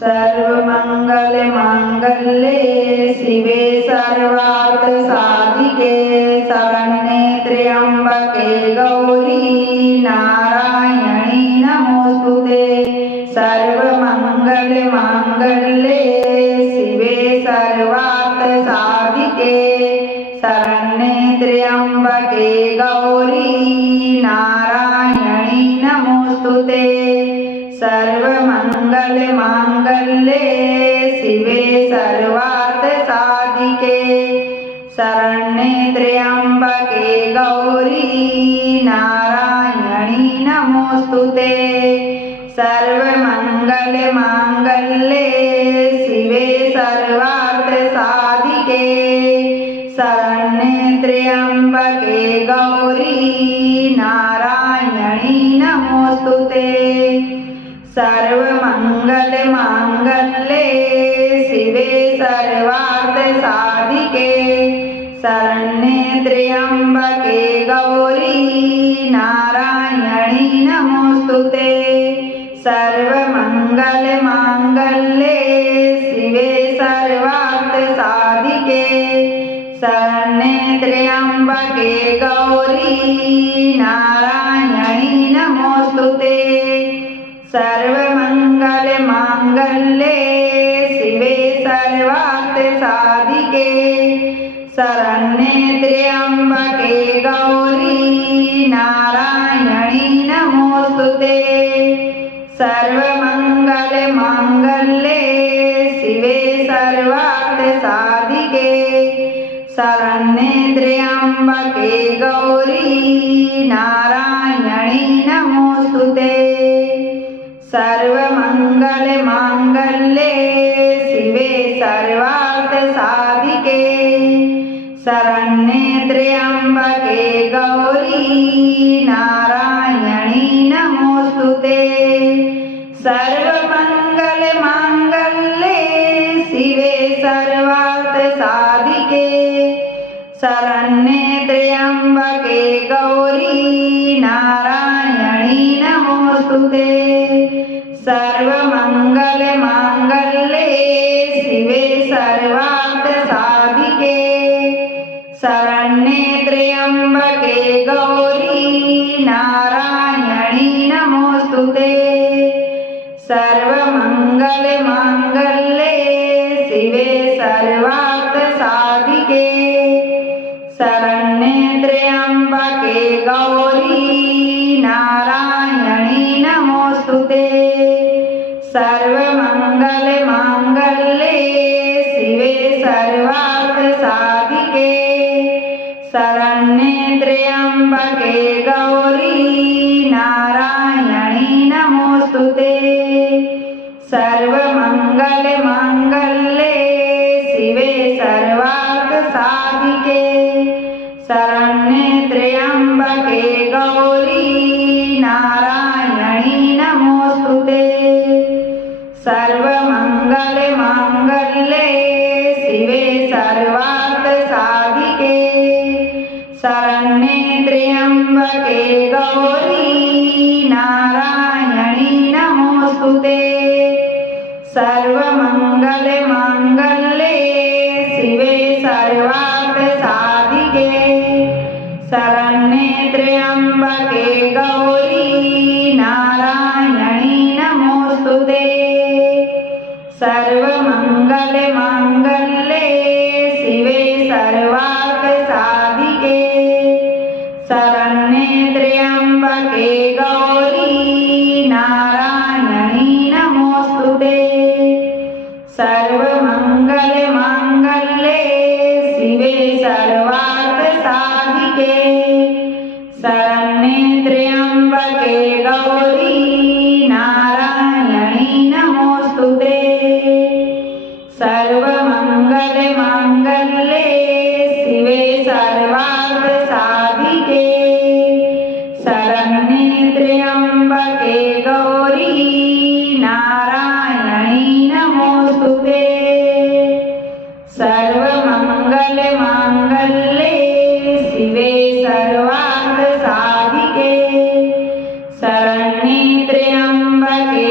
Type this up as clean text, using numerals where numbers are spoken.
सर्वमङ्गलमाङ्गल्ये शिवे सर्वार्थसाधिके शरण्ये त्र्यम्बके गौरी नारायणी नमोस्तुते। सर्वमङ्गलमाङ्गल्ये शिवे सर्वार्थसाधिके शरण्ये त्र्यम्बके गौरी नारायणी नमोस्तुते। सर्वमङ्गलमाङ्गल्ये शिवे सर्वार्थसाधिके शरण्ये त्र्यम्बके गौरी नारायणी नमोस्तुते। सर्वमङ्गलमाङ्गल्ये शिवे सर्वार्थसाधिके शरण्ये त्र्यम्बके गौरी नारायणी नमोस्तुते। सर्वमङ्गलमाङ्गल्ये शिवे सर्वार्थसाधिके शरण्ये त्र्यम्बके गौरी नारायणी नमोस्तुते। सर्वमङ्गलमाङ्गल्ये शिवे सर्वार्थसाधिके शरण्ये त्र्यम्बके गौरी नारायणी नमोस्तुते। सर्वमङ्गलमाङ्गल्ये शिवे सर्वार्थसाधिके शरण्ये त्र्यम्बके गौरी नारायणी नमोस्तुते। सर्वमङ्गलमाङ्गल्ये शिवे सर्वार्थसाधिके शरण्ये त्र्यम्बके गौरी नारायणी नमोस्तुते। सर्वमङ्गलमाङ्गल्ये शिवे सर्वार्थसाधिके शरण्ये त्र्यम्बके गौरी नारायणी नमोस्तुते। सर्वमङ्गलमाङ्गल्ये शिवे सर्वार्थसाधिके शरण्ये त्र्यम्बके गौरी नारायणी नमोस्तुते। सर्वमङ्गलमाङ्गल्ये शिवे सर्वार्थसाधिके शरण्ये त्र्यम्बके गौरी नारायणी नमोस्तुते। सर्वमङ्गलमाङ्गल्ये शिवे सर्वार्थसाधिके शरण्ये त्र्यम्बके गौरी नारायणी नमोस्तुते। सर्वमङ्गलमाङ्गल्ये शिवे सर्वार्थसाधिके शरण्ये त्र्यम्बके गौरी नारायणी नमोस्तुते। सर्वमङ्गलमाङ्गल्ये शिवे सर्वार्थसाधिके शरण्ये त्र्यम्बके गौरी नारायणी नमोस्तुते। सर्वमङ्गलमाङ्गल्ये शिवे सर्वार्थसाधिके शरण्ये त्र्यम्बके गौरी नारायणी नमोस्तुते। सर्वमङ्गलमाङ्गल्ये शिवे सर्वार्थसाधिके शरण्ये त्र्यम्बके गौरी नारायणी नमोस्तुते। सर्वमङ्गलमाङ्गल्ये शिवे सर्वार्थसाधिके शरण्ये त्र्यम्बके गौरी नारायणी नमोस्तुते। सर्वमङ्गलमाङ्गल्ये शिवे सर्वार्थसाधिके शरण्ये त्र्यम्बके गौरी नारायणी नमोस्तुते। सर्वमङ्गलमाङ्गल्ये शिवे सर्वार्थसाधिके शरण्ये त्र्यम्बके गौरी नारायणी नमोस्तुते। सर्वमङ्गलमाङ्गल्ये शिवे सर्वार्थसाधिके शरण्ये त्र्यम्बके